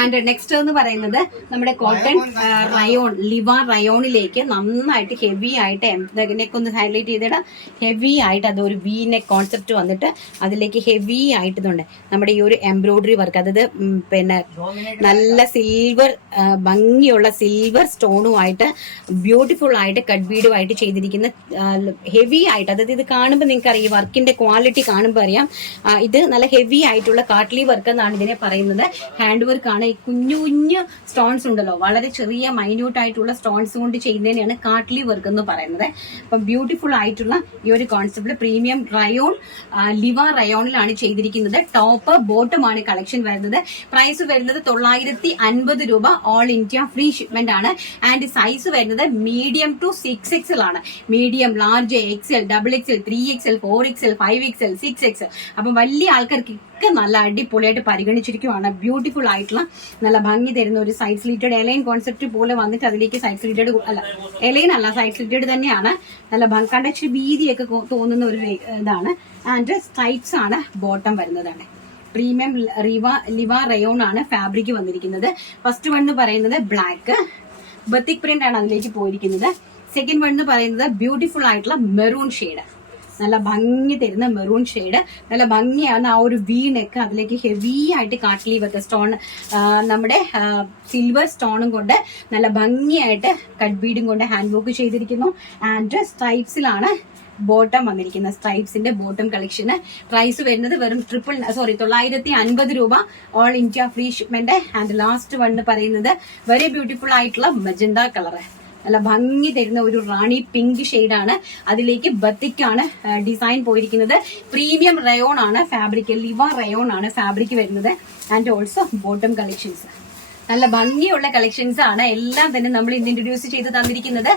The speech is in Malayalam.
ആൻഡ് നെക്സ്റ്റ് എന്ന് പറയുന്നത് നമ്മുടെ കോട്ടൺ റയോൺ ലിവാർ റയോണിലേക്ക് നന്നായിട്ട് ഹെവി ആയിട്ട് നെക്ക് ഒന്ന് ഹൈലൈറ്റ് ചെയ്തിടാം. ഹെവി ആയിട്ട് അതൊരു വി നെക്ക് കോൺസെപ്റ്റ് വന്നിട്ട് അതിലേക്ക് ഹെവി ആയിട്ട് ഇതുണ്ട് നമ്മുടെ ഈ ഒരു എംബ്രോയിഡറി വർക്ക്. അതായത് പിന്നെ നല്ല സിൽവർ ഭംഗിയുള്ള സിൽവർ സ്റ്റോണുമായിട്ട് ബ്യൂട്ടിഫുൾ ആയിട്ട് കട്ട് ബീഡുമായിട്ട് ചെയ്തിരിക്കുന്ന ഹെവി ആയിട്ട്, അതായത് ഇത് കാണുമ്പോൾ നിങ്ങൾക്ക് അറിയാം വർക്കിന്റെ ക്വാളിറ്റി കാണുമ്പോൾ അറിയാം. ഇത് നല്ല ഹെവി ആയിട്ടുള്ള കാട്ട്ലി വർക്ക് എന്നാണ് ഇതിനെ പറയുന്നത്. ഹാൻഡ് വർക്ക് ആണ്. ഈ കുഞ്ഞു കുഞ്ഞു സ്റ്റോൺസ് ഉണ്ടല്ലോ, വളരെ ചെറിയ മൈന്യൂട്ട് ആയിട്ടുള്ള സ്റ്റോൺസ് കൊണ്ട് ചെയ്യുന്നതിനെയാണ് കാട്ട്ലി വർക്ക് എന്ന് പറയുന്നത്. അപ്പം ബ്യൂട്ടിഫുൾ ആയിട്ടുള്ള ഈ ഒരു കോൺസെപ്റ്റ് പ്രീമിയം റയോൺ ലിവ റയോണിലാണ് ചെയ്തിരിക്കുന്നത്. ടോപ്പ് ബോട്ടം ആണ് കളക്ഷൻ വരുന്നത്. പ്രൈസ് വരുന്നത് 950 രൂപ. ഓൾ ഇന്ത്യ ഫ്രീ ഷിപ്മെന്റ് ആണ്. ആൻഡ് സൈസ് വരുന്നത് മീഡിയം ടു 6XL ആണ്. Medium, large, XL, XXL, 3XL, 4XL, 5XL, 6XL. അപ്പം വലിയ ആൾക്കാർക്കൊക്കെ നല്ല അടിപൊളിയായിട്ട് പരിഗണിച്ചിരിക്കുവാണ്. ബ്യൂട്ടിഫുൾ ആയിട്ടുള്ള നല്ല ഭംഗി തരുന്ന ഒരു സൈഡ് സ്ലിറ്റഡ് എലൈൻ കോൺസെപ്റ്റ് പോലെ വന്നിട്ട് അതിലേക്ക് സൈഡ് സ്ലിറ്റഡ് അല്ല, എലൈൻ അല്ല, സൈഡ് സ്ലിറ്റഡ് തന്നെയാണ്. നല്ല കണ്ടച്ച് വീതിയൊക്കെ തോന്നുന്ന ഒരു ഇതാണ്. ആൻഡ് സ്ട്രൈപ്സ് ആണ് ബോട്ടം വരുന്നതാണ്. പ്രീമിയം ലിവ റയോൺ ആണ് ഫാബ്രിക് വന്നിരിക്കുന്നത്. ഫസ്റ്റ് വൺ എന്ന് പറയുന്നത് ബ്ലാക്ക് ബത്തിക് പ്രിന്റ് ആണ് അതിലേക്ക് പോയിരിക്കുന്നത്. സെക്കൻഡ് വൺ എന്ന് പറയുന്നത് ബ്യൂട്ടിഫുൾ ആയിട്ടുള്ള മെറൂൺ ഷെയ്ഡ്, നല്ല ഭംഗി തരുന്ന മെറൂൺ ഷെയ്ഡ്. നല്ല ഭംഗിയാണ് ആ ഒരു വി നെക്ക്. അതിലേക്ക് ഹെവി ആയിട്ട് കാട്ട്ലി വർക്ക് സ്റ്റോൺ, നമ്മുടെ സിൽവർ സ്റ്റോണും കൊണ്ട് നല്ല ഭംഗിയായിട്ട് കട്ട് ബീഡും കൊണ്ട് ഹാൻഡ് വർക്ക് ചെയ്തിരിക്കുന്നു. ആൻഡ് സ്ട്രൈപ്സിലാണ് ബോട്ടം വന്നിരിക്കുന്ന സ്ട്രൈപ്സിന്റെ ബോട്ടം കളക്ഷന്. പ്രൈസ് വരുന്നത് വെറും 950 രൂപ. All India free shipment. And last one പറയുന്നത് വെരി ബ്യൂട്ടിഫുൾ ആയിട്ടുള്ള മജന്ത കളറ്, നല്ല ഭംഗി തരുന്ന ഒരു റാണി പിങ്ക് ഷെയ്ഡാണ്. അതിലേക്ക് ബത്തിക്കാണ് ഡിസൈൻ പോയിരിക്കുന്നത്. പ്രീമിയം റയോൺ ആണ് ഫാബ്രിക്, ലിവ റയോൺ ആണ് ഫാബ്രിക് വരുന്നത്. ആൻഡ് ഓൾസോ ബോട്ടം കളക്ഷൻസ്, നല്ല ഭംഗിയുള്ള കളക്ഷൻസ് ആണ് എല്ലാം തന്നെ നമ്മൾ ഇന്ന് ഇൻട്രൊഡ്യൂസ് ചെയ്ത് തന്നിരിക്കുന്നത്.